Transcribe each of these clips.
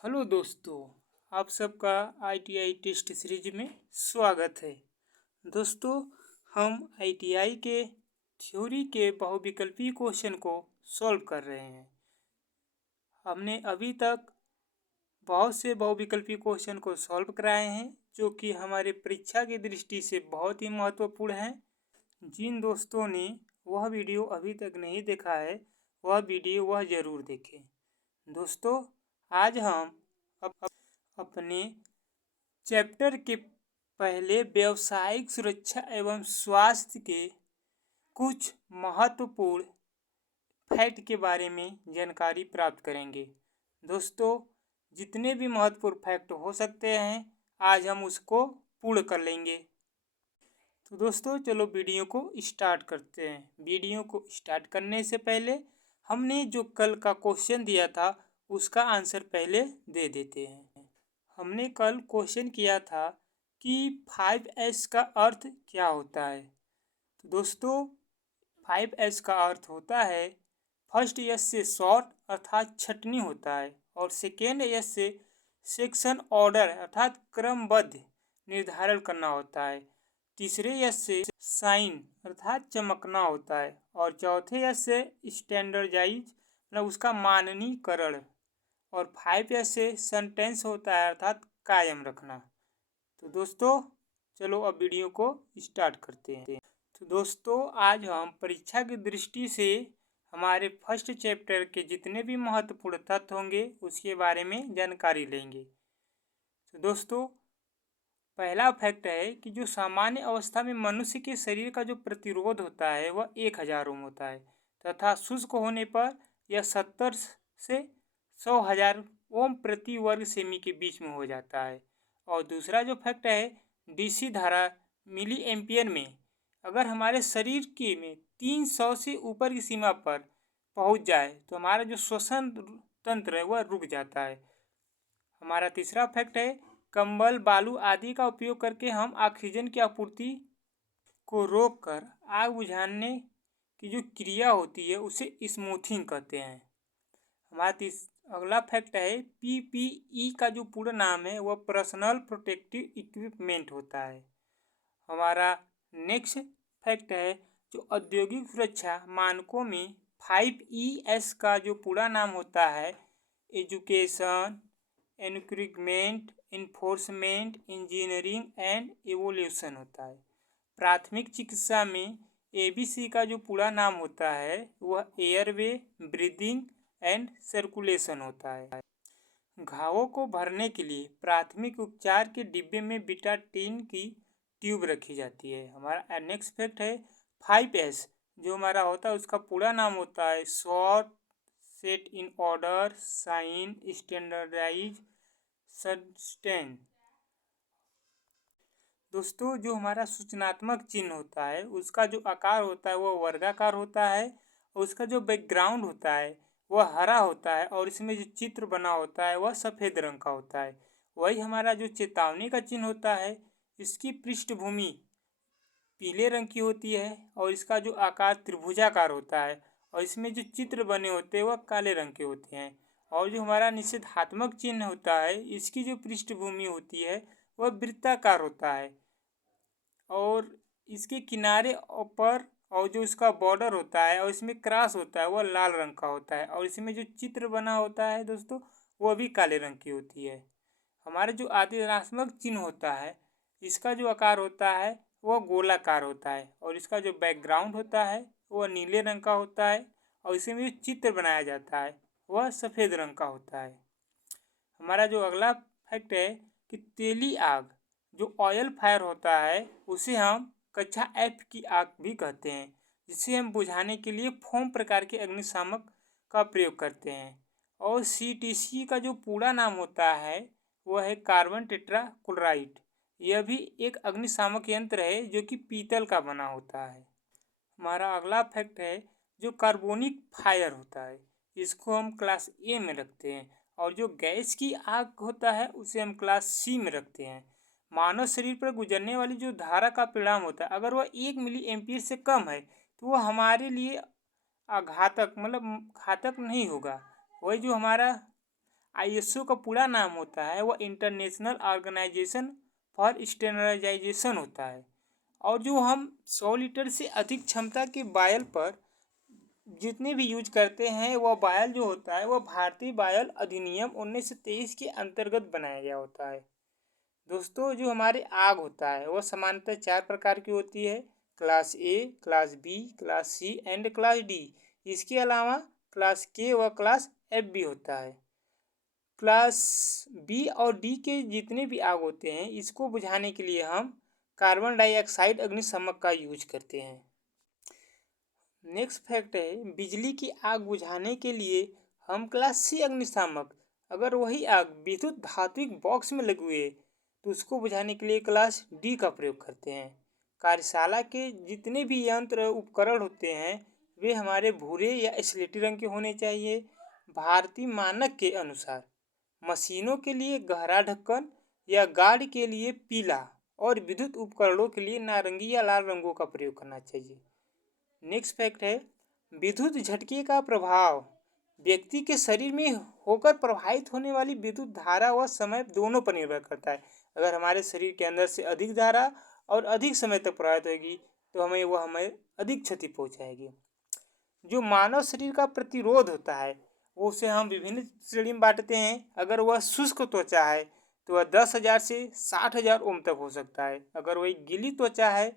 Hello दोस्तों, आप सबका आईटीआई टेस्ट सीरीज में स्वागत है। दोस्तों, हम आईटीआई के थ्योरी के बहुविकल्पी क्वेश्चन को सॉल्व कर रहे हैं। हमने अभी तक बहुत से बहुविकल्पी क्वेश्चन को सॉल्व कराए हैं जो कि हमारे परीक्षा की दृष्टि से बहुत ही महत्वपूर्ण हैं। जिन दोस्तों ने वह वीडियो अभी तक नहीं देखा है वह वीडियो वह ज़रूर देखें। दोस्तों, आज हम अपने चैप्टर के पहले व्यावसायिक सुरक्षा एवं स्वास्थ्य के कुछ महत्वपूर्ण फैक्ट के बारे में जानकारी प्राप्त करेंगे। दोस्तों, जितने भी महत्वपूर्ण फैक्ट हो सकते हैं आज हम उसको पूर्ण कर लेंगे। तो दोस्तों, चलो वीडियो को स्टार्ट करते हैं। वीडियो को स्टार्ट करने से पहले हमने जो कल का क्वेश्चन दिया था उसका आंसर पहले दे देते हैं। हमने कल क्वेश्चन किया था कि 5S का अर्थ क्या होता है। तो दोस्तों, 5S का अर्थ होता है, फर्स्ट एस से शॉर्ट अर्थात छटनी होता है, और सेकेंड एस से सेक्शन ऑर्डर अर्थात क्रमबद्ध निर्धारण करना होता है। तीसरे एस से साइन अर्थात चमकना होता है, और चौथे एस से स्टैंडर्डाइज मतलब उसका माननीकरण, और 5S से सेंटेंस होता है अर्थात कायम रखना। तो दोस्तों, चलो अब वीडियो को स्टार्ट करते हैं। तो दोस्तों, आज हम परीक्षा की दृष्टि से हमारे फर्स्ट चैप्टर के जितने भी महत्वपूर्ण तथ्य होंगे उसके बारे में जानकारी लेंगे। तो दोस्तों, पहला फैक्ट है कि जो सामान्य अवस्था में मनुष्य के शरीर का जो प्रतिरोध होता है वह 1000 ओम होता है, तथा शुष्क होने पर यह 70 से 100,000 ओम प्रति वर्ग सेमी के बीच में हो जाता है। और दूसरा जो फैक्ट है, डीसी धारा मिली एम्पियर में अगर हमारे शरीर के में 300 से ऊपर की सीमा पर पहुंच जाए तो हमारा जो श्वसन तंत्र है वह रुक जाता है। हमारा तीसरा फैक्ट है, कंबल बालू आदि का उपयोग करके हम ऑक्सीजन की आपूर्ति को रोककर आग बुझाने की जो क्रिया होती है उसे स्मूथिंग कहते हैं। हमारा अगला फैक्ट है, पीपीई का जो पूरा नाम है वह पर्सनल प्रोटेक्टिव इक्विपमेंट होता है। हमारा नेक्स्ट फैक्ट है, जो औद्योगिक सुरक्षा मानकों में 5ES का जो पूरा नाम होता है, education, encouragement, enforcement, engineering and evolution होता है। प्राथमिक चिकित्सा में ABC का जो पूरा नाम होता है वह एयरवे, ब्रीदिंग एंड सर्कुलेशन होता है। घावों को भरने के लिए प्राथमिक उपचार के डिब्बे में बिटाडीन की ट्यूब रखी जाती है। हमारा नेक्स्ट फैक्ट है, 5S जो हमारा होता है उसका पूरा नाम होता है short, set in order, shine, standardise, sustain. दोस्तों, जो हमारा सूचनात्मक चिन्ह होता है उसका जो आकार होता है वह वर्गाकार होता है, और उसका जो बैकग्राउंड होता है वह हरा होता है, और इसमें जो चित्र बना होता है वह सफ़ेद रंग का होता है। वही हमारा जो चेतावनी का चिन्ह होता है इसकी पृष्ठभूमि पीले रंग की होती है, और इसका जो आकार त्रिभुजाकार होता है, और इसमें जो चित्र बने होते हैं वह काले रंग के होते हैं। और जो हमारा निषेधात्मक चिन्ह होता है इसकी जो पृष्ठभूमि होती है वह वृत्ताकार होता है, और इसके किनारे पर और जो इसका बॉर्डर होता है और इसमें क्रॉस होता है वह लाल रंग का होता है, और इसमें जो चित्र बना होता है दोस्तों वह भी काले रंग की होती है। हमारे जो आदेशात्मक चिन्ह होता है इसका जो आकार होता है वह गोलाकार होता है, और इसका जो बैकग्राउंड होता है वह नीले रंग का होता है, और इसमें जो चित्र बनाया जाता है वह सफ़ेद रंग का होता है। हमारा जो अगला फैक्ट है कि तेली आग जो ऑयल फायर होता है उसे हम कक्षा F की आग भी कहते हैं, जिसे हम बुझाने के लिए फोम प्रकार के अग्निशामक का प्रयोग करते हैं। और CTC का जो पूरा नाम होता है वह है कार्बन टेट्राक्लोराइड। यह भी एक अग्निशामक यंत्र है जो कि पीतल का बना होता है। हमारा अगला फैक्ट है, जो कार्बोनिक फायर होता है इसको हम क्लास A में रखते हैं, और जो गैस की आग होता है उसे हम क्लास C में रखते हैं। मानव शरीर पर गुजरने वाली जो धारा का परिणाम होता है अगर वह 1 मिली एम्पीयर से कम है तो वह हमारे लिए आघातक मतलब घातक नहीं होगा। वही जो हमारा ISO का पूरा नाम होता है वह इंटरनेशनल ऑर्गेनाइजेशन फॉर स्टैंडर्डाइजेशन होता है। और जो हम 100 लीटर से अधिक क्षमता के बायल पर जितने भी यूज करते हैं वह बायल जो होता है वह भारतीय बायल अधिनियम 1923 के अंतर्गत बनाया गया होता है। दोस्तों, जो हमारे आग होता है वह सामान्यतः 4 प्रकार की होती है: class A, class B, class C and class D. इसके अलावा क्लास के व क्लास एफ भी होता है। क्लास बी और डी के जितने भी आग होते हैं इसको बुझाने के लिए हम कार्बन डाइऑक्साइड अग्निशमक का यूज करते हैं। नेक्स्ट फैक्ट है, बिजली की आग बुझाने के लिए हम क्लास सी अग्निशामक, अगर वही आग विद्युत धात्विक बॉक्स में लगी हुई है तो उसको बुझाने के लिए क्लास डी का प्रयोग करते हैं। कार्यशाला के जितने भी यंत्र उपकरण होते हैं वे हमारे भूरे या स्लेटी रंग के होने चाहिए। भारतीय मानक के अनुसार मशीनों के लिए गहरा ढक्कन या गार्ड के लिए पीला और विद्युत उपकरणों के लिए नारंगी या लाल रंगों का प्रयोग करना चाहिए। नेक्स्ट फैक्ट है, विद्युत झटके का प्रभाव व्यक्ति के शरीर में होकर प्रभावित होने वाली विद्युत धारा व समय दोनों पर निर्भर करता है। अगर हमारे शरीर के अंदर से अधिक धारा और अधिक समय तक प्रभावित होगी तो हमें अधिक क्षति पहुंचाएगी। जो मानव शरीर का प्रतिरोध होता है वो उसे हम विभिन्न श्रेणी में बांटते हैं। अगर वह शुष्क त्वचा है तो वह 10,000 से 60,000 ओम तक हो सकता है। अगर वही गीली त्वचा है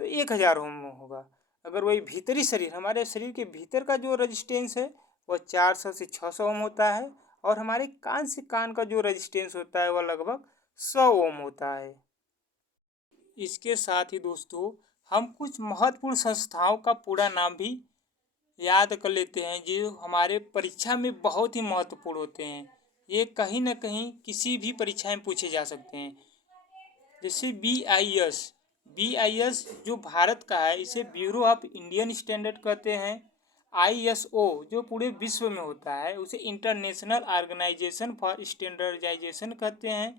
तो 1,000 ओम होगा। अगर वही भीतरी शरीर, हमारे शरीर के भीतर का जो रजिस्टेंस है वह 400 से 600 ओम होता है। और हमारे कान से कान का जो रजिस्टेंस होता है वह लगभग 100 ओम होता है। इसके साथ ही दोस्तों हम कुछ महत्वपूर्ण संस्थाओं का पूरा नाम भी याद कर लेते हैं जो हमारे परीक्षा में बहुत ही महत्वपूर्ण होते हैं। ये कहीं ना कहीं किसी भी परीक्षा में पूछे जा सकते हैं। जैसे BIS जो भारत का है इसे ब्यूरो ऑफ इंडियन स्टैंडर्ड कहते हैं। ISO जो पूरे विश्व में होता है उसे इंटरनेशनल ऑर्गेनाइजेशन फॉर स्टैंडर्डाइजेशन कहते हैं।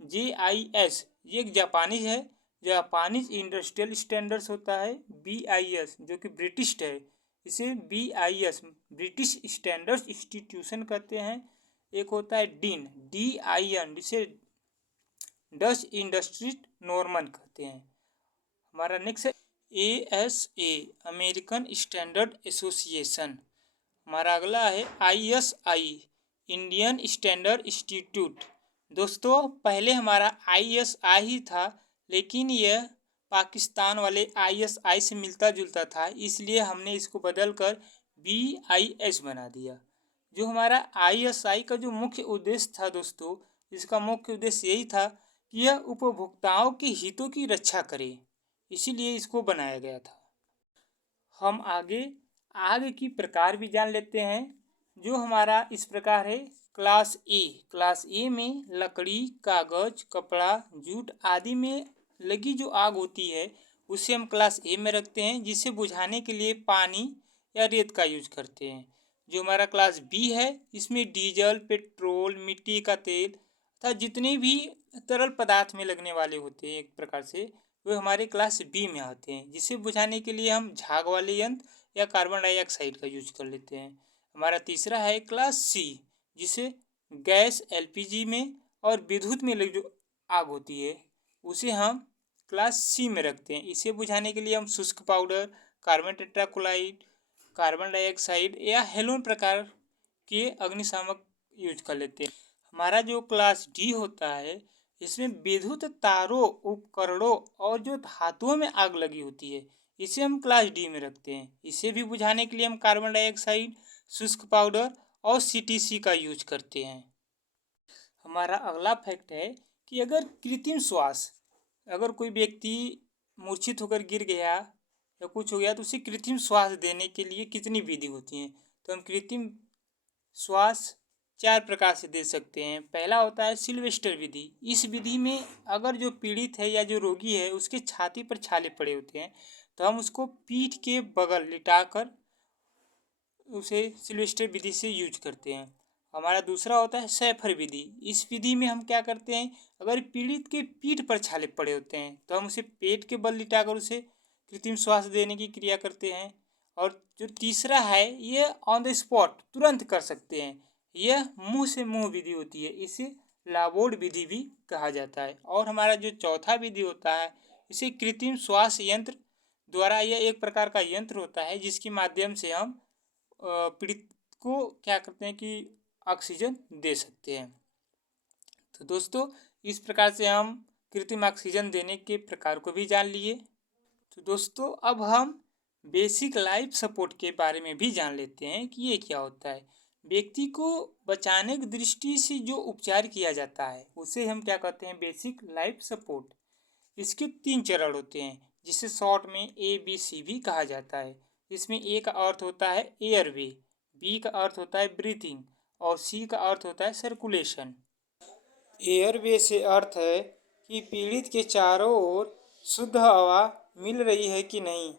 JIS ये एक जापानीज है, जापानीज इंडस्ट्रियल स्टैंडर्ड्स होता है। BIS जो कि ब्रिटिश है इसे BIS ब्रिटिश स्टैंडर्ड्स इंस्टीट्यूशन कहते हैं। एक होता है DIN जिसे डच इंडस्ट्री नॉर्मन कहते हैं। हमारा नेक्स्ट है ASA अमेरिकन स्टैंडर्ड एसोसिएशन। हमारा अगला है ISI इंडियन स्टैंडर्ड इंस्टीट्यूट। दोस्तों पहले हमारा ISI ही था लेकिन यह पाकिस्तान वाले ISI से मिलता जुलता था, इसलिए हमने इसको बदल कर BIS बना दिया। जो हमारा ISI का जो मुख्य उद्देश्य था दोस्तों, इसका मुख्य उद्देश्य यही था कि यह उपभोक्ताओं के हितों की रक्षा करे, इसीलिए इसको बनाया गया था। हम आगे आग की प्रकार भी जान लेते हैं जो हमारा इस प्रकार है। क्लास ए में लकड़ी, कागज, कपड़ा, जूट आदि में लगी जो आग होती है उसे हम क्लास ए में रखते हैं, जिसे बुझाने के लिए पानी या रेत का यूज करते हैं। जो हमारा क्लास बी है इसमें डीजल, पेट्रोल, मिट्टी का तेल तथा जितने भी तरल पदार्थ में लगने वाले होते हैं एक प्रकार से वे हमारे क्लास बी में आते हैं, जिसे बुझाने के लिए हम झाग वाले यंत्र या कार्बन डाइऑक्साइड का यूज कर लेते हैं। हमारा तीसरा है क्लास सी, जिसे गैस, LPG में और विद्युत में लगी जो आग होती है उसे हम क्लास सी में रखते हैं। इसे बुझाने के लिए हम शुष्क powder, carbon tetrachloride, carbon dioxide या हेलोन प्रकार के अग्निशामक यूज कर लेते हैं। हमारा जो क्लास डी होता है इसमें विद्युत तारों, उपकरणों और जो धातुओं में आग लगी होती है इसे हम क्लास डी में रखते हैं। इसे भी बुझाने के लिए हम कार्बन डाइऑक्साइड, शुष्क पाउडर और CTC का यूज करते हैं। हमारा अगला फैक्ट है कि अगर कृत्रिम श्वास, अगर कोई व्यक्ति मूर्छित होकर गिर गया या कुछ हो गया तो उसे कृत्रिम श्वास देने के लिए कितनी विधि होती हैं? तो हम कृत्रिम श्वास 4 प्रकार से दे सकते हैं। पहला होता है सिल्वेस्टर विधि। इस विधि में अगर जो पीड़ित है या जो रोगी है उसके छाती पर छाले पड़े होते हैं तो हम उसको पीठ के बगल लिटाकर उसे सिल्वेस्टर विधि से यूज करते हैं। हमारा दूसरा होता है सैफर विधि। इस विधि में हम क्या करते हैं, अगर पीड़ित के पीठ पर छाले पड़े होते हैं तो हम उसे पेट के बल लिटाकर उसे कृत्रिम श्वास देने की क्रिया करते हैं। और जो तीसरा है ये ऑन द स्पॉट तुरंत कर सकते हैं, यह मुंह से मुंह विधि होती है, इसे लाबोर्ड विधि भी कहा जाता है। और हमारा जो चौथा विधि होता है इसे कृत्रिम श्वास यंत्र द्वारा, यह एक प्रकार का यंत्र होता है जिसके माध्यम से हम पीड़ित को क्या करते हैं कि ऑक्सीजन दे सकते हैं। तो दोस्तों इस प्रकार से हम कृत्रिम ऑक्सीजन देने के प्रकार को भी जान लिए। तो दोस्तों अब हम बेसिक लाइफ सपोर्ट के बारे में भी जान लेते हैं कि ये क्या होता है। व्यक्ति को बचाने की दृष्टि से जो उपचार किया जाता है उसे हम क्या कहते हैं, बेसिक लाइफ सपोर्ट। इसके 3 चरण होते हैं जिसे शॉर्ट में ABC भी कहा जाता है। इसमें A का अर्थ होता है एयरवे, B का अर्थ होता है ब्रीथिंग और C का अर्थ होता है सर्कुलेशन। एयरवे से अर्थ है कि पीड़ित के चारों ओर शुद्ध हवा मिल रही है कि नहीं,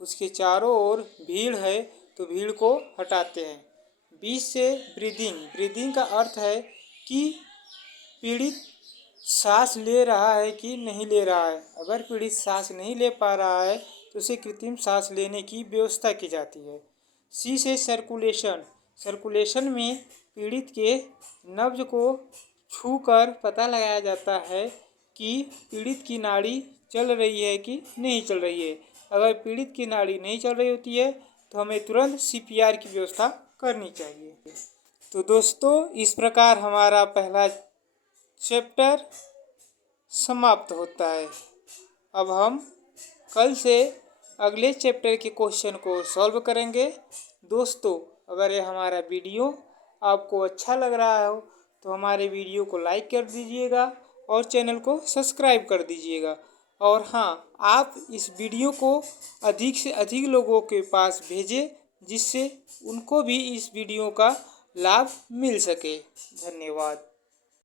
उसके चारों ओर भीड़ है तो भीड़ को हटाते हैं। बी से ब्रीदिंग का अर्थ है कि पीड़ित सांस ले रहा है कि नहीं ले रहा है। अगर पीड़ित सांस नहीं ले पा रहा है तो उसे कृत्रिम सांस लेने की व्यवस्था की जाती है। सी से सर्कुलेशन में पीड़ित के नब्ज को छूकर पता लगाया जाता है कि पीड़ित की नाड़ी चल रही है कि नहीं चल रही है। अगर पीड़ित की नाड़ी नहीं चल रही होती है तो हमें तुरंत CPR की व्यवस्था करनी चाहिए। तो दोस्तों इस प्रकार हमारा पहला चैप्टर समाप्त होता है। अब हम कल से अगले चैप्टर के क्वेश्चन को सॉल्व करेंगे। दोस्तों अगर ये हमारा वीडियो आपको अच्छा लग रहा हो तो हमारे वीडियो को लाइक कर दीजिएगा और चैनल को सब्सक्राइब कर दीजिएगा। और हाँ, आप इस वीडियो को अधिक से अधिक लोगों के पास भेजें जिससे उनको भी इस वीडियो का लाभ मिल सके। धन्यवाद।